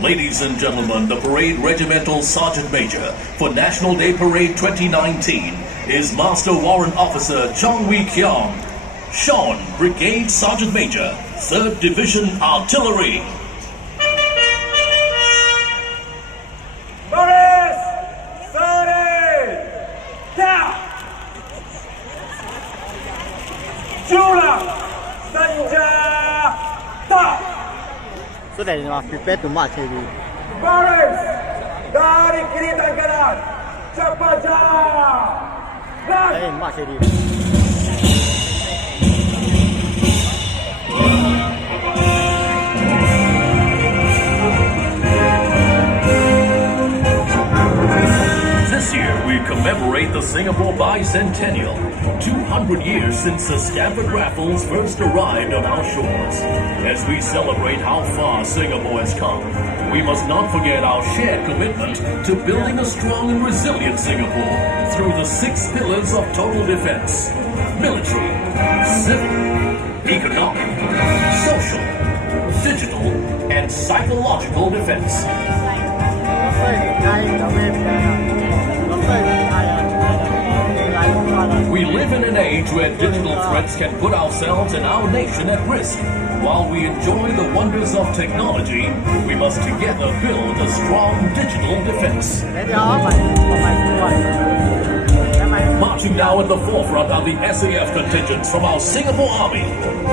Ladies and gentlemen, the Parade Regimental Sergeant Major for National Day Parade 2019 is Master Warrant Officer Chong Wee Kyong. Sean, Brigade Sergeant Major, 3rd Division Artillery. So that you are prepared to march heavy. Baris dari kiri dan kanan, cepat jalan. Hey, march heavy. This year we commemorate the Singapore Bicentennial, 200 years since the Stamford Raffles first arrived on our shores. As we celebrate how far Singapore has come, we must not forget our shared commitment to building a strong and resilient Singapore through the 6 pillars of total defense: military, civil, economic, social, digital, and psychological defense. We live in an age where digital threats can put ourselves and our nation at risk. While we enjoy the wonders of technology, we must together build a strong digital defense. Marching now at the forefront are the SAF contingents from our Singapore Army,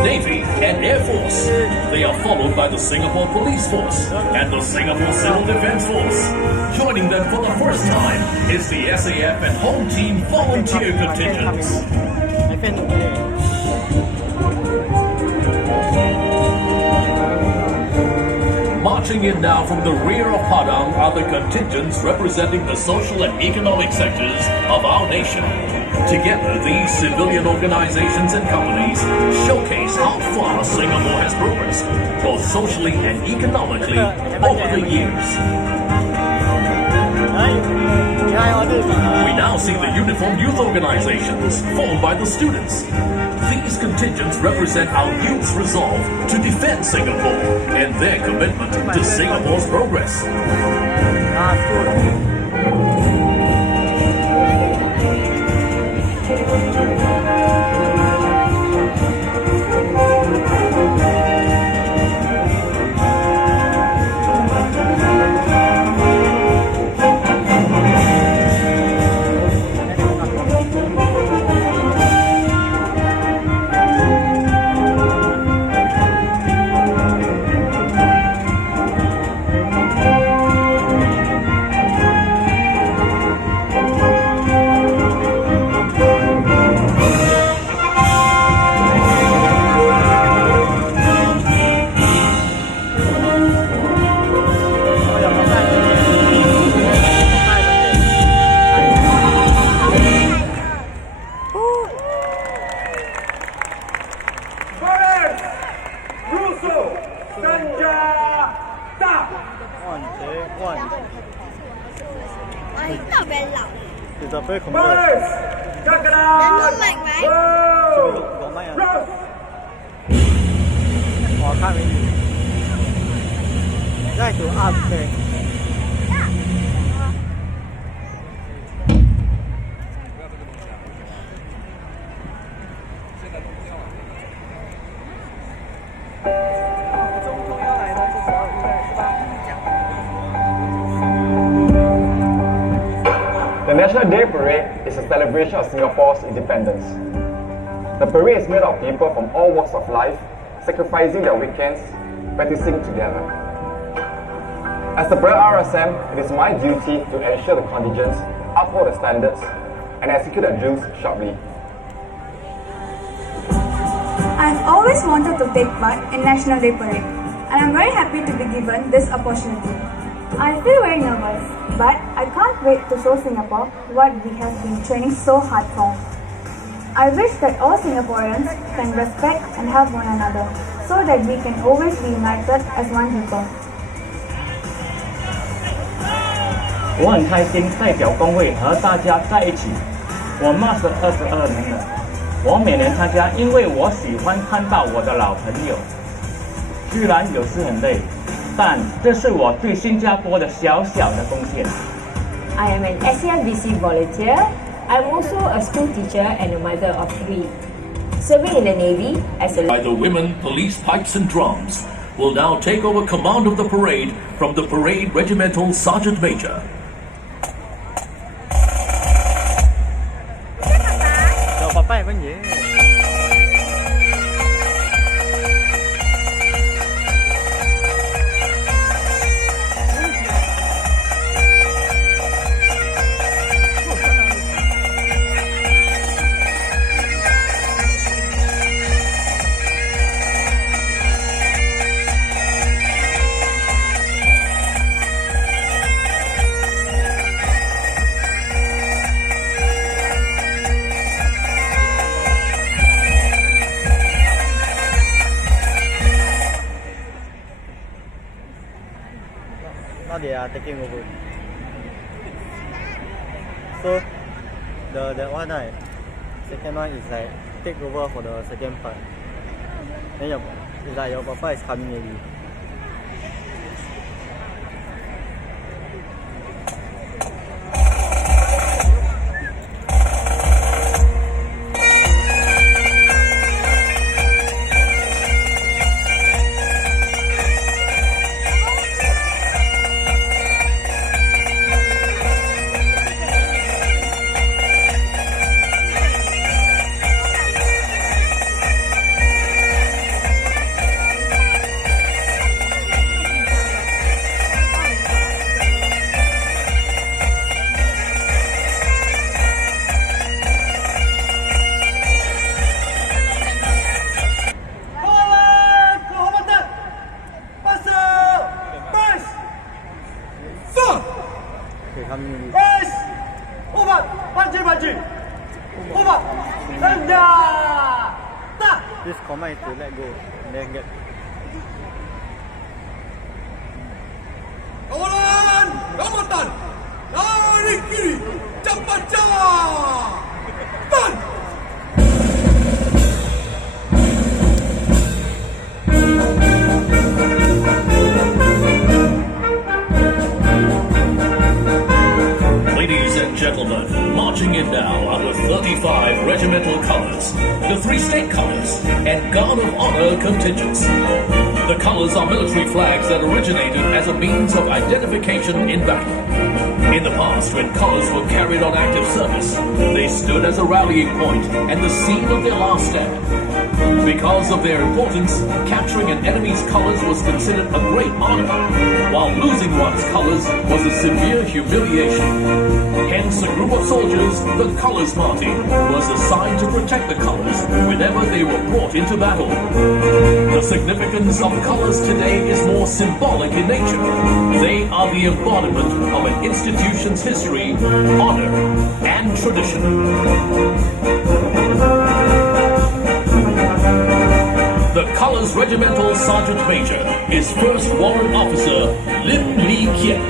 Navy, and Air Force. They are followed by the Singapore Police Force and the Singapore Civil Defence Force. Joining them for the first time is the SAF and Home Team Volunteer Contingents. Marching in now from the rear of Padang are the contingents representing the social and economic sectors of our nation. Together, these civilian organizations and companies showcase how far Singapore has progressed, both socially and economically, over the years. We now see the uniformed youth organizations formed by the students. These contingents represent our youth's resolve to defend Singapore and their commitment to Singapore's progress. The National Day Parade is a celebration of Singapore's independence. The parade is made of people from all walks of life, sacrificing their weekends, practicing together. As the Parade RSM, it is my duty to ensure the contingents uphold the standards and execute their drills sharply. I've always wanted to take part in National Day Parade, and I'm very happy to be given this opportunity. I feel very nervous, but I can't wait to show Singapore what we have been training so hard for. I wish that all Singaporeans can respect and help one another, so that we can always be united as one people. 我很开心代表工会和大家在一起。我 march 22年了，我每年参加，因为我喜欢看到我的老朋友。虽然有时很累，但这是我对新加坡的小小的贡献。I am an SCNBC volunteer. I'm also a school teacher and a mother of 3. Serving in the Navy as a... By the women, police pipes and drums will now take over command of the parade from the parade regimental sergeant major. 有爸爸乜嘢？Now they are taking over. So that one right, second one is like take over for the second part. Then it's like your papa is coming already. This command is to let go and then get. Kawalan! Ramatan! Lari kiri! Cepat jalan! Tan! Ladies and gentlemen, marching in now are the 35 regimental colors, the 3 state colors, and Guard of Honor contingents. The colors are military flags that originated as a means of identification in battle. In the past, when colors were carried on active service, they stood as a rallying point and the scene of their last stand. Because of their importance, capturing an enemy's colors was considered a great honor, while losing one's colors was a severe humiliation. Hence, a group of soldiers, the Colors Party, was assigned to protect the colors whenever they were brought into battle. The significance of colors today is more symbolic in nature. They are the embodiment of an institution's history, honor, and tradition. The Colors Regimental Sergeant Major is First Warrant Officer Lim Lee Kien.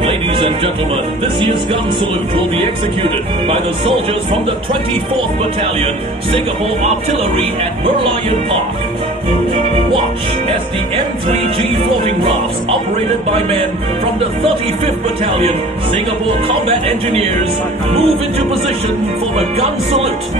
Ladies and gentlemen, this year's gun salute will be executed by the soldiers from the 24th Battalion, Singapore Artillery at Merlion Park. Watch as the M3G floating rafts operated by men from the 35th Battalion, Singapore Combat Engineers, move into position for the gun salute.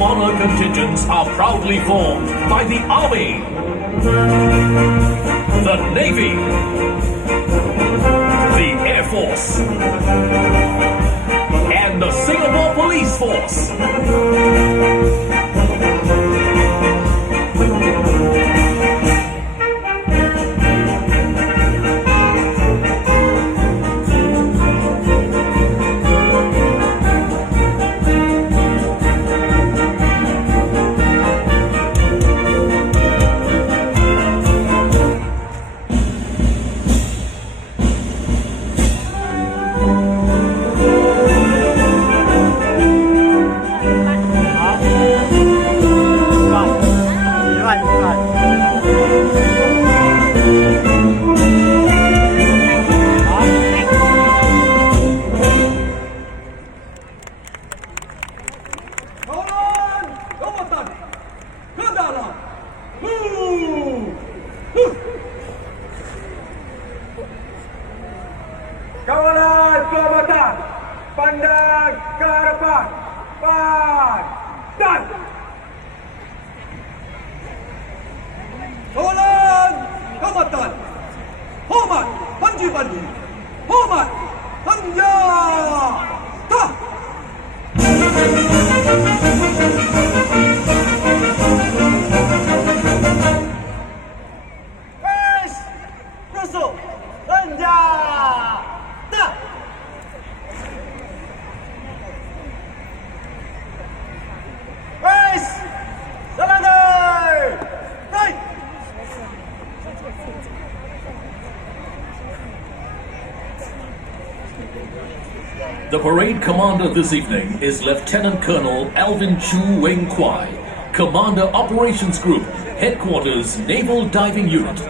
Honor contingents are proudly formed by the Army, the Navy, the Air Force, and the Singapore Police Force. Mandala. Kawalan keselamatan, pandang ke hadapan, dan Kawalan Kamatan. Hormat panji-panji. Hormat senjata. Guys, Russo, senjata. Guys, surrender. Right. The parade commander this evening is Lieutenant Colonel Alvin Chu Weng Kwai, Commander Operations Group, Headquarters Naval Diving Unit.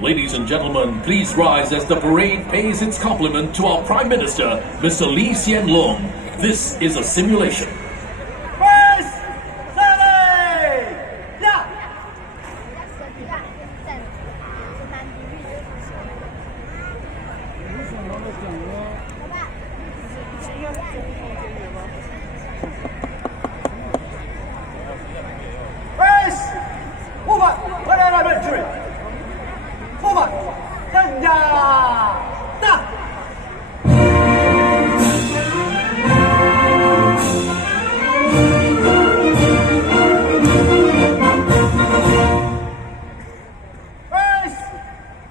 Ladies and gentlemen, please rise as the parade pays its compliment to our Prime Minister, Mr. Lee Hsien Loong. This is a simulation. Guys, surrender. Yeah. Guys, forward, whatever victory. Forward, senjata. Guys,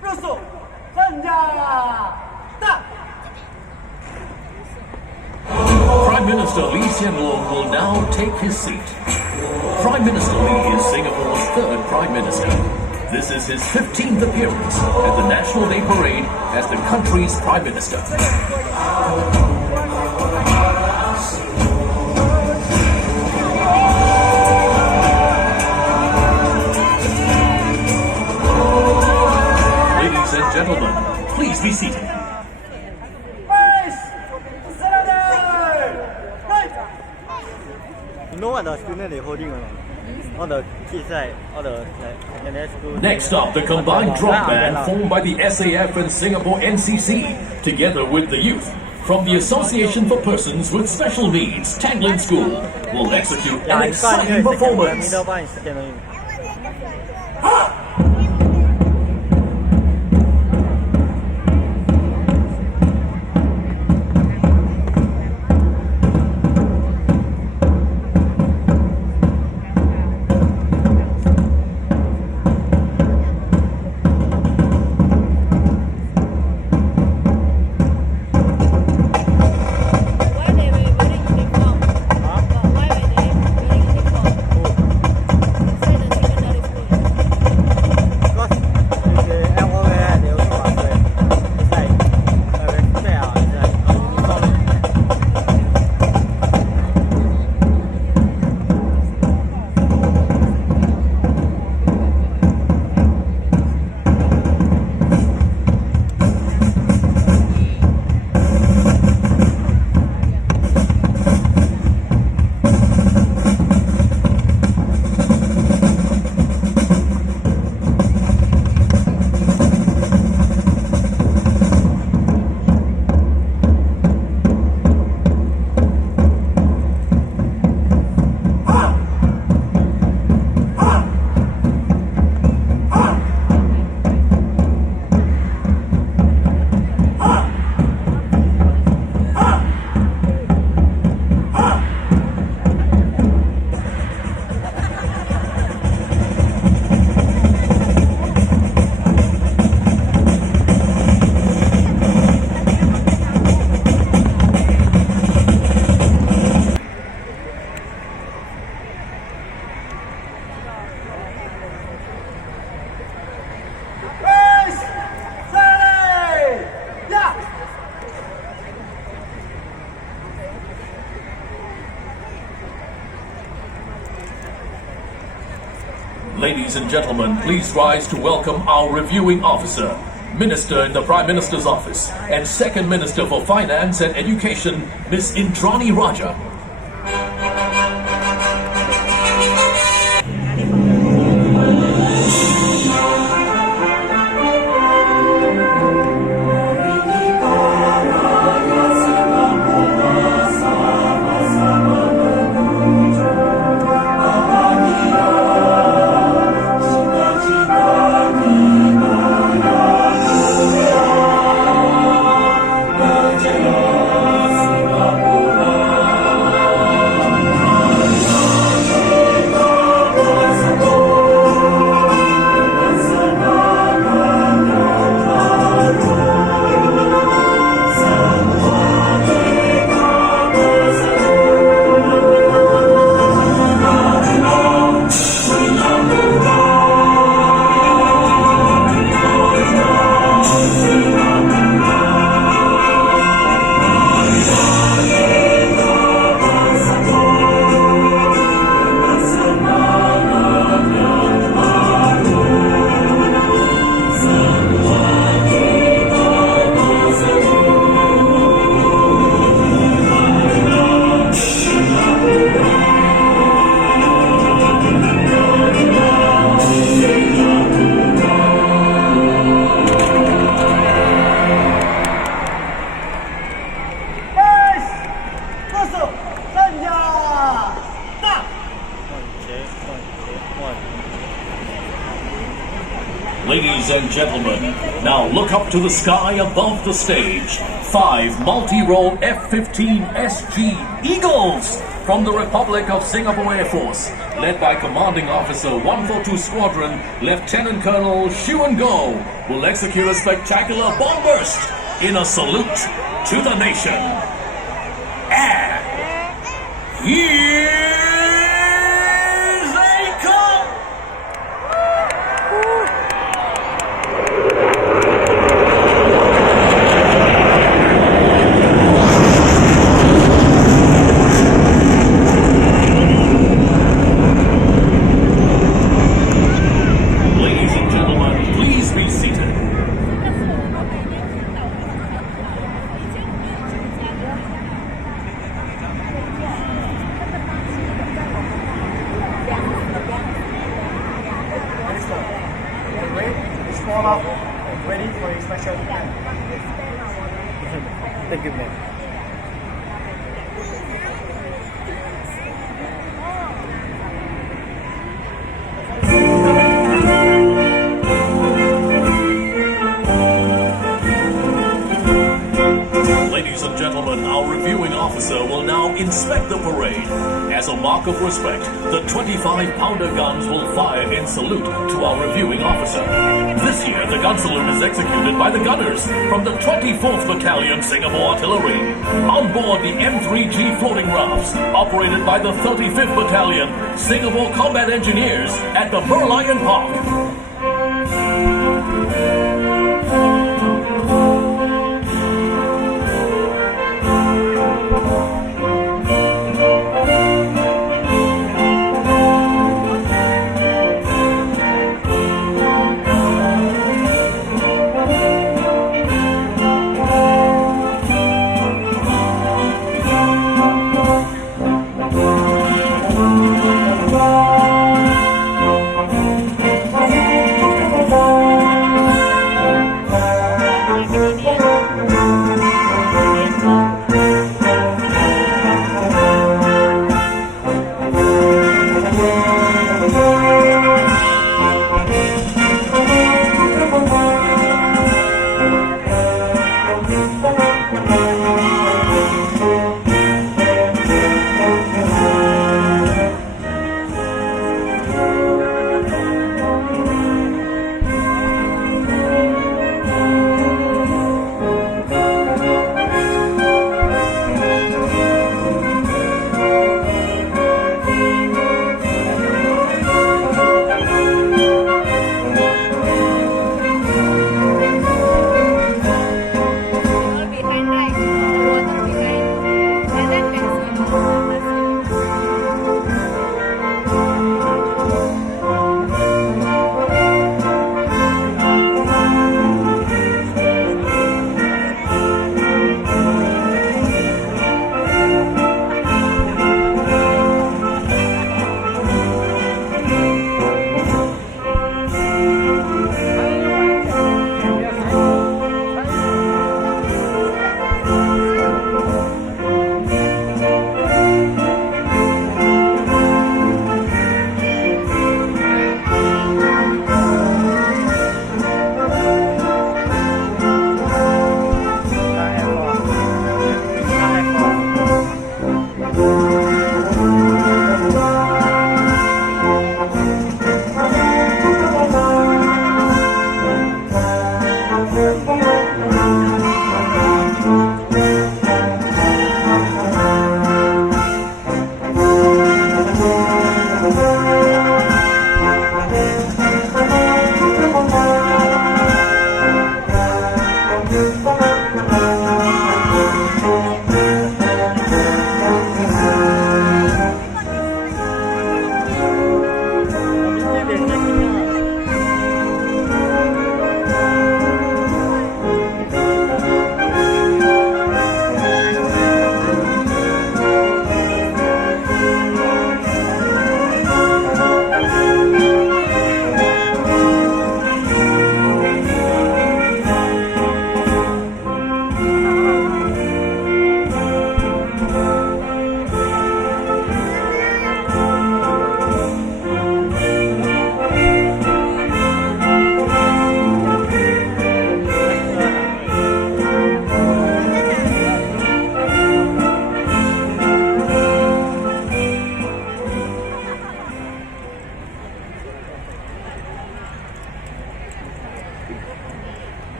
Russo, senjata. Prime Minister Lee Hsien Loong will now take his seat. Prime Minister Lee is Singapore's third Prime Minister. This is his 15th appearance at the National Day Parade as the country's Prime Minister. Ladies and gentlemen, please be seated. Guys, surrender. Right. You know what the student they holding or not? All the kids, right? All the secondary school. Next up, the combined drum band formed by the SAF and Singapore NCC, together with the youth from the Association for Persons with Special Needs, Tanglin School, will execute an exciting performance. Middle one is secondary. Ladies and gentlemen, please rise to welcome our reviewing officer, Minister in the Prime Minister's Office, and Second Minister for Finance and Education, Ms. Indrani Raja. Ladies and gentlemen, now look up to the sky above the stage. 5 multi-role F-15 SG Eagles from the Republic of Singapore Air Force, led by Commanding Officer 142 Squadron, Lieutenant Colonel Xu and Go, will execute a spectacular bomb burst in a salute to the nation. And here they come! Ladies and gentlemen, please be seated. Ready for inspection. Thank you, ma'am. Ladies and gentlemen, our reviewing officer will now inspect the parade. As a mark of respect, the 25-pounder guns will fire in salute to our reviewing officer. This year, the gun salute is executed by the gunners from the 24th Battalion Singapore Artillery on board the M3G floating rafts operated by the 35th Battalion Singapore Combat Engineers at the Merlion Park.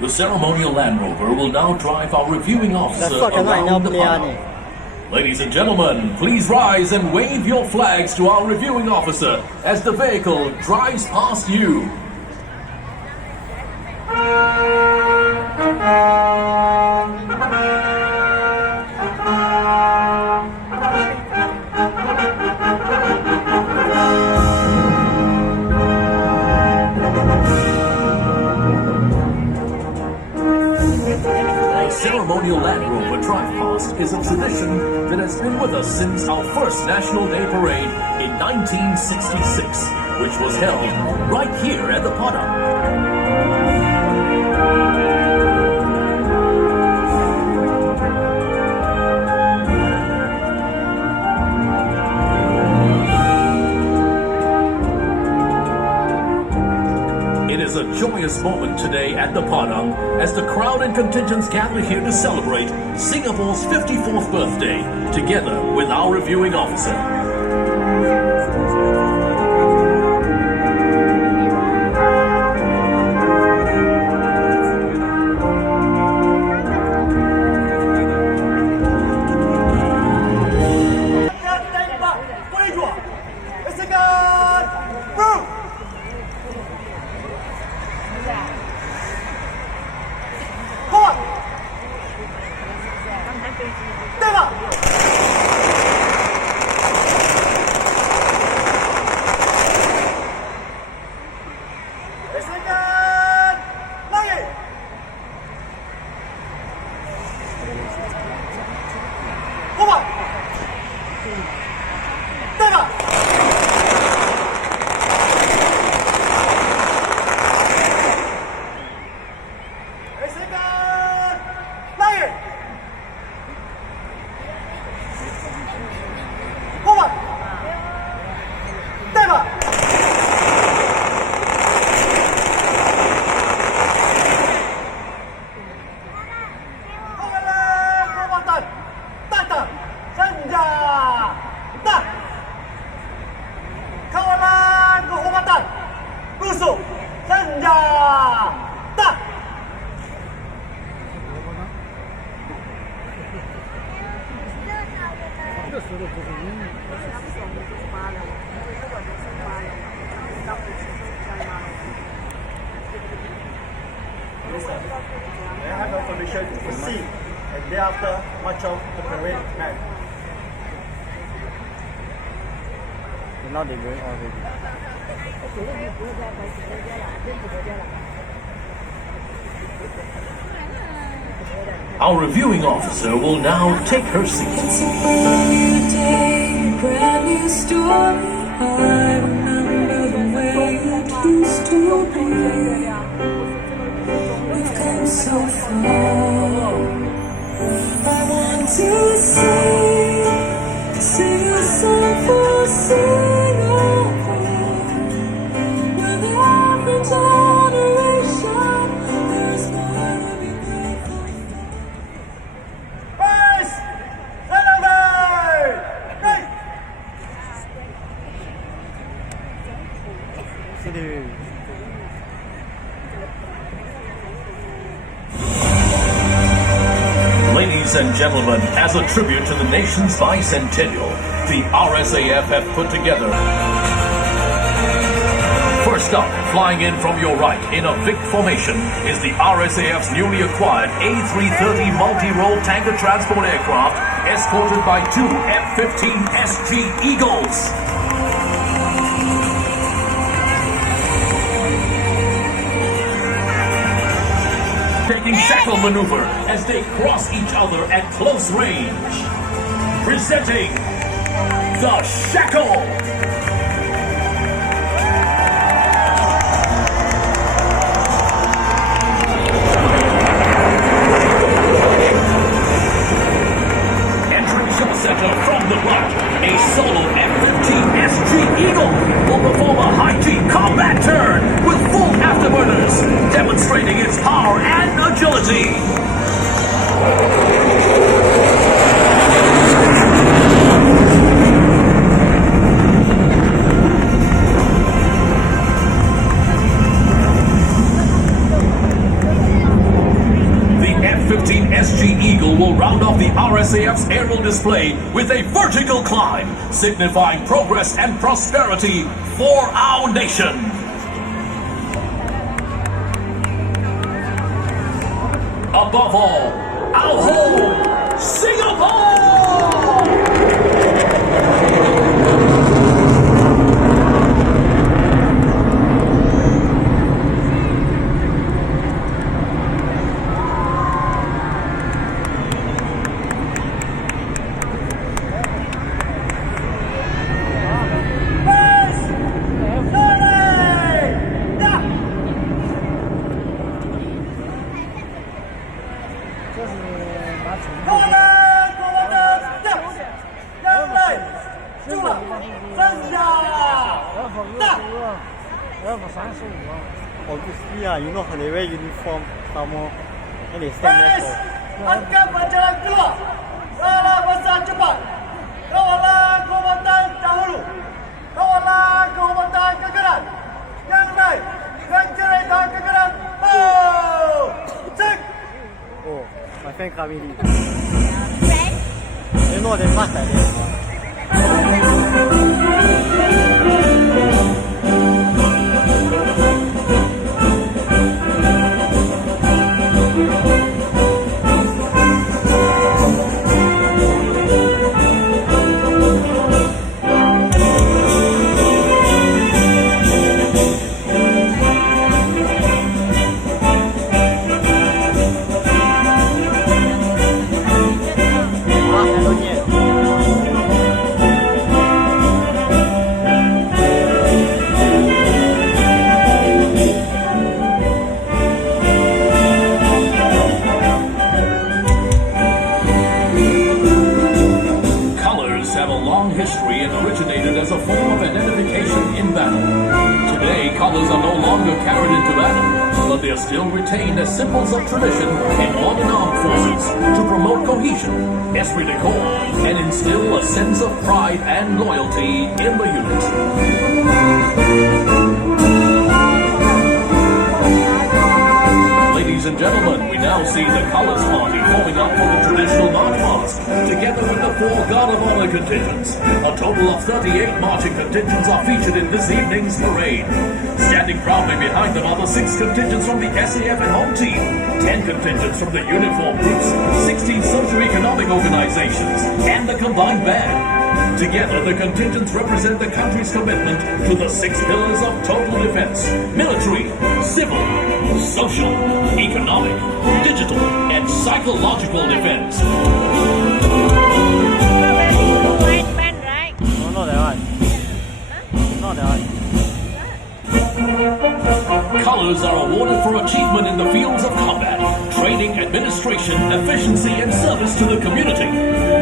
The ceremonial Land Rover will now drive our reviewing officer That's fucking right, around the no paddock. Ladies and gentlemen, please rise and wave your flags to our reviewing officer as the vehicle drives past you. Ceremonial Land Rover Drive Past is a tradition that has been with us since our first National Day Parade in 1966, which was held right here at the paddock. It is a joyous moment today at the paddock as the crowd and contingents gather here to celebrate Singapore's 54th birthday together with our reviewing officer. May I have your permission to proceed and thereafter march off the parade mat? Now they're going already. Our reviewing officer will now take her seat. It's a brand new day, a brand new story. I remember the way it used to be. We've come so far. I want to sing a song for Singapore. With every generation, there's more to be grateful for. First, celebrate! Great! Ladies and gentlemen, as a tribute to the nation's bicentennial, the RSAF have put together. First up, flying in from your right in a Vic formation is the RSAF's newly acquired A330 multi-role tanker transport aircraft, escorted by two F-15 SG Eagles. Taking shackle maneuver as they cross each other at close range. Presenting the shackle. Center from the right, a solo F-15 SG Eagle will perform a high-G combat turn with full afterburners, demonstrating its power and agility. will round off the RSAF's aerial display with a vertical climb, signifying progress and prosperity for our nation. Above all, our home, Singapore! Obviously, you know how they wear uniform, sama, and they stand there for. Angkat berjalan keluar. Salah besar cepat. Kawalan kehormatan dahulu. Kawalan kehormatan kegeran. Yang lain, kereta kegeran. Oh! Cek! Oh, my friend coming in. You know they must like this. History and originated as a form of identification in battle. Today, colors are no longer carried into battle, but they are still retained as symbols of tradition in modern armed forces to promote cohesion, esprit de corps, and instill a sense of pride and loyalty in the unit. Ladies and gentlemen, we now see the Colors Party forming up for the traditional march past, together with the 4 Guard of Honor contingents. A total of 38 marching contingents are featured in this evening's parade. Standing proudly behind them are the 6 contingents from the SAF and Home Team, 10 contingents from the uniform groups, 16 socio-economic organizations, and the combined band. Together, the contingents represent the country's commitment to the 6 pillars of total defense: military, civil, social, economic, digital, and psychological defense. No, not that one. Not that one. Colors are awarded for achievement in the fields of combat, training, administration, efficiency, and service to the community.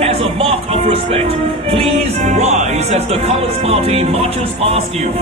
As a mark of respect, please rise as the Colors Party marches past you.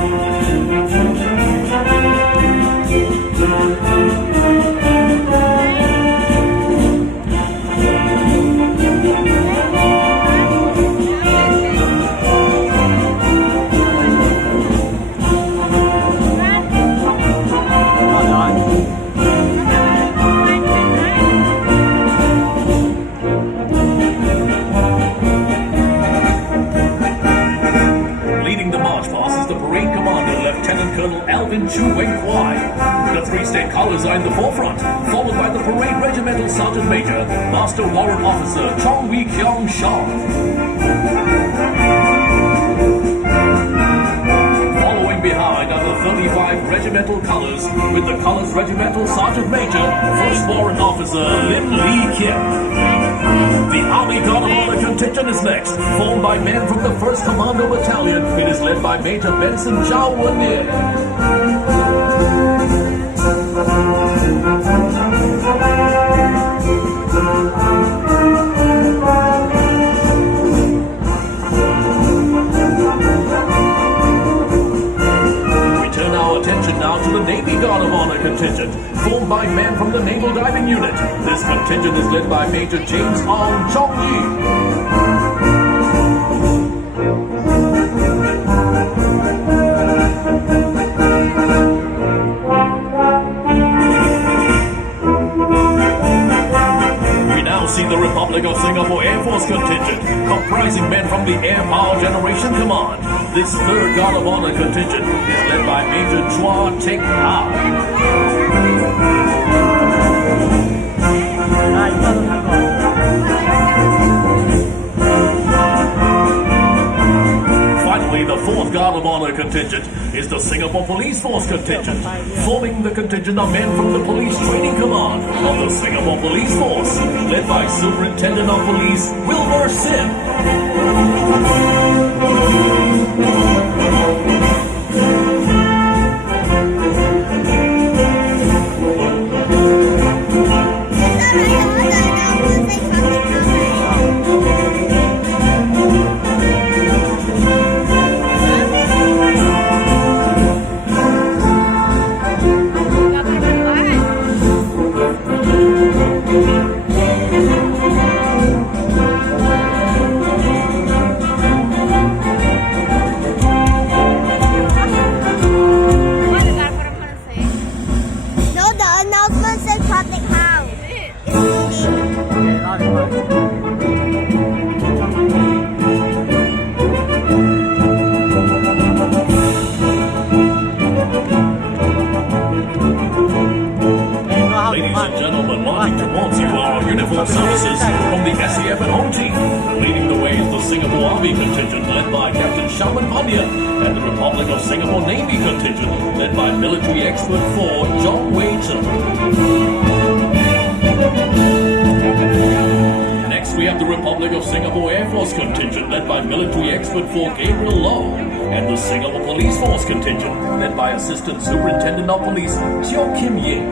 The 3 state colors are in the forefront, followed by the parade Regimental Sergeant Major, Master Warrant Officer Chong Wee Kyung Shaw. Following behind are the 35 Regimental colors, with the colors Regimental Sergeant Major, First Warrant Officer Lim Lee Kim. The Army Guard of Honor contingent is next, formed by men from the 1st Commando Battalion. It is led by Major Benson Zhao Wen. Now to the Navy Guard of Honor contingent, formed by men from the Naval Diving Unit. This contingent is led by Major James Ong Chong Yi. We now see the Republic Republic of Singapore Air Force contingent, comprising men from the Air Power Generation Command. This third Guard of Honor contingent is led by Major Chua Teck Hao. Finally, the fourth Guard of Honor contingent is the Singapore Police Force contingent, forming the contingent of men from the Police Training Command of the Singapore Police Force, led by Superintendent of Police Wilbur Sim. Services from the SAF and Home Team. Leading the way is the Singapore Army contingent led by Captain Shaman Pandya, and the Republic of Singapore Navy contingent led by Military Expert 4 John Wei Chen. Next we have the Republic of Singapore Air Force contingent led by Military Expert 4 Gabriel Low, and the Singapore Police Force contingent led by Assistant Superintendent of Police Teo Kim Ying.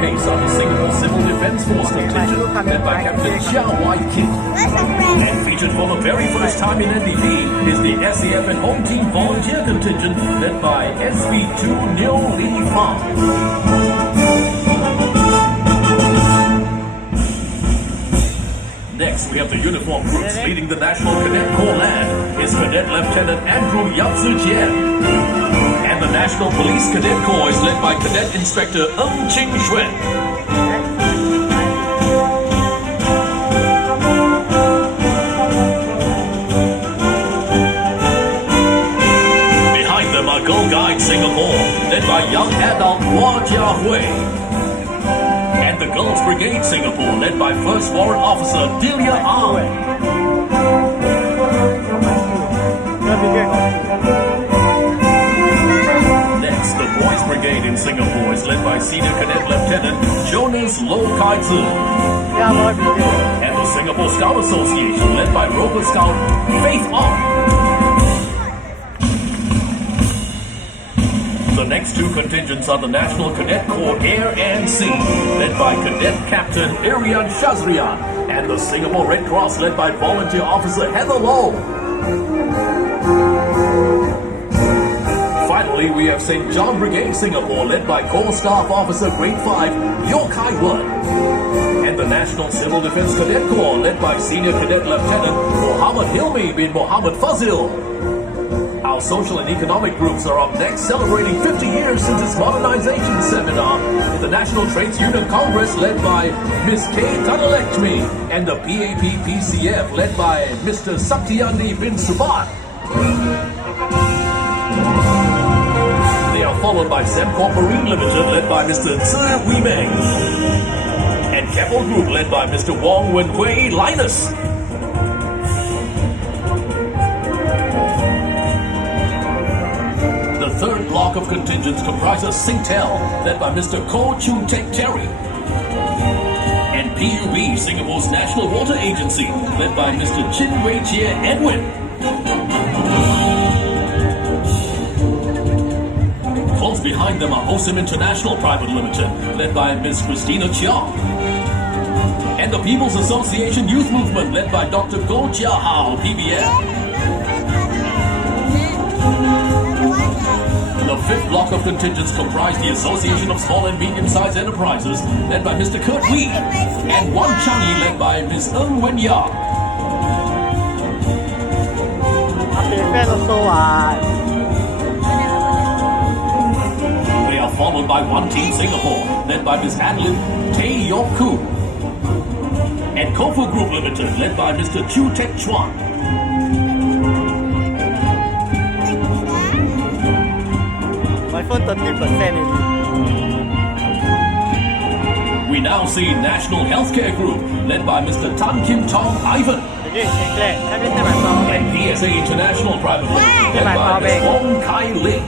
Pace on the Singapore Civil Defence Force contingent led by Captain Chia Wai Kit. And featured for the very first time in NDP is the SAF and Home Team Volunteer contingent led by SV2 Neo Lee Fang. Next, we have the uniform groups. Leading the National Cadet Corps Land is Cadet Lieutenant Andrew Yapsu Jian. And the National Police Cadet Corps is led by Cadet Inspector Ng Ching Xuan. Behind them are Girl Guides Singapore, led by young adult Hua Jiahui. And the Girls Brigade Singapore, led by First Warrant Officer Delia Ang. Next, the Boys Brigade in Singapore is led by Senior Cadet Lieutenant Jonas Loh Kai Tzu. And the Singapore Scout Association, led by Rover Scout Faith Ong. The next two contingents are the National Cadet Corps Air and Sea, led by Cadet Captain Irian Shazrian, and the Singapore Red Cross, led by Volunteer Officer Heather Low. Finally, we have St. John Brigade Singapore, led by Corps Staff Officer Grade 5 Yo Kai Wen, and the National Civil Defence Cadet Corps, led by Senior Cadet Lieutenant Mohammed Hilmi bin Mohammed Fazil. Our social and economic groups are up next, celebrating 50 years since its modernization seminar in the National Trades Union Congress, led by Ms. K. Tanalekshmi, and the PAP-PCF, led by Mr. Satyandi bin Subat. They are followed by Semcorp Marine Limited, led by Mr. Tzu Weimeng, and Keppel Group, led by Mr. Wong Wen-Hui Linus. The third block of contingents comprises Singtel, led by Mr. Ko Chu Tek Terry, and PUB, Singapore's National Water Agency, led by Mr. Chin Wei Chia Edwin. Close behind them are OSIM International Private Limited, led by Ms. Christina Chiang, and the People's Association Youth Movement, led by Dr. Goh Chia Hao, PBN. The fifth block of contingents comprise the Association of Small and Medium-Sized Enterprises, led by Mr. Kurt Wee, and Wan Changi, led by Ms. Ng Wen Ya. They are followed by One Team Singapore, led by Ms. Adeline Tay Yok Koo. And Kofu Group Limited, led by Mr. Chu Tek Chuan. My phone 30% already. We now see National Healthcare Group, led by Mr. Tan Kim Tong Ivan. Okay, clear. Everything my phone. And PSA International Private Limited, led My by power Ms. bank. Wong Kai Ling.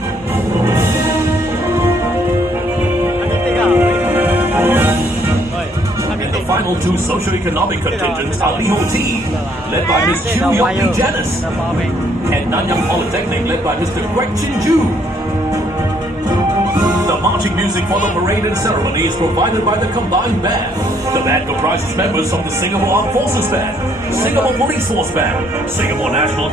And the final two socioeconomic contingents are Liho T, led by Ms. Chiu Yong Lee Janice, and Nanyang Polytechnic, led by Mr. Greg Chin Ju. The marching music for the parade and ceremony is provided by the combined band. The band comprises members of the Singapore Armed Forces Band, Singapore Police Force Band, Singapore National...